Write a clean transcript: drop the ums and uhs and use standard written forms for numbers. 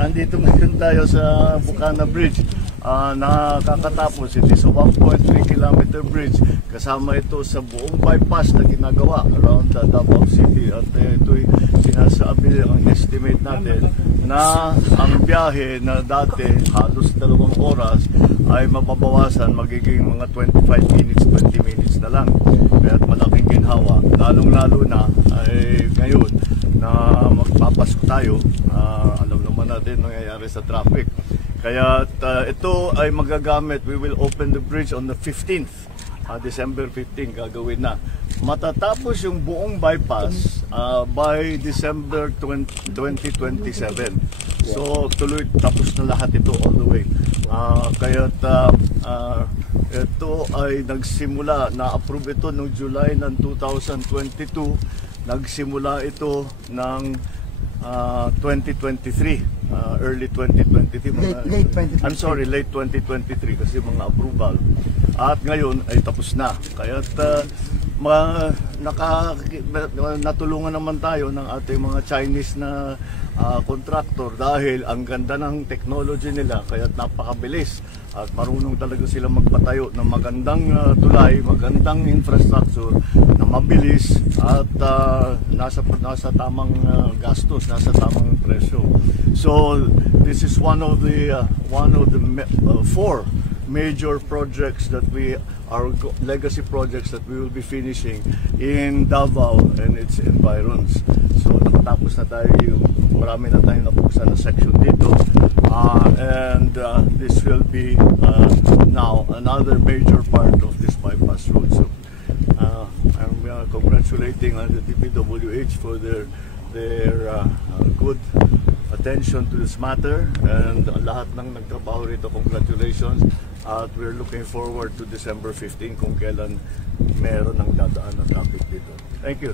andito ngayon tayo sa Bukana Bridge. Nakakatapos, it is a 1.3 kilometer bridge. Kasama ito sa buong bypass na ginagawa around Davao City. At ito'y sinasabi, ang estimate natin na ang biyahe na dati halos 2 oras ay mapabawasan, magiging mga 25 minutes, 20 minutes na lang. Kaya't malaking ginhawa, lalong-lalo na ay ngayon na magpapasko tayo. Alam naman natin nangyayari sa traffic. Kaya ito ay magagamit. We will open the bridge on the 15th. December 15 gagawin na. Matatapos yung buong bypass by December 2027. So tuloy tapos na lahat ito all the way. Kaya ito ay nagsimula, na-approve ito noong July ng 2022. Nagsimula ito ng 2023. Early 2023, late 2023. I'm sorry, late 2023 kasi mga approval. At ngayon ay tapos na. Kaya natulungan naman tayo ng ating mga Chinese na contractor dahil ang ganda ng technology nila, kaya napakabilis at marunong talaga sila magpatayo ng magandang tulay, magandang infrastructure na mabilis at nasa tamang gastos, nasa tamang presyo. So this is one of the 4 major projects that our legacy projects that we will be finishing in Davao and its environs. So nakatapos na tayo, marami na tayong nabuksan na section dito, and this will be now another major part of this bypass road. So I'm congratulating the DPWH for their good attention to this matter, and lahat ng nagtrabaho rito, congratulations. At we're looking forward to December 15 kung kailan meron ng dadaan na traffic dito. Thank you.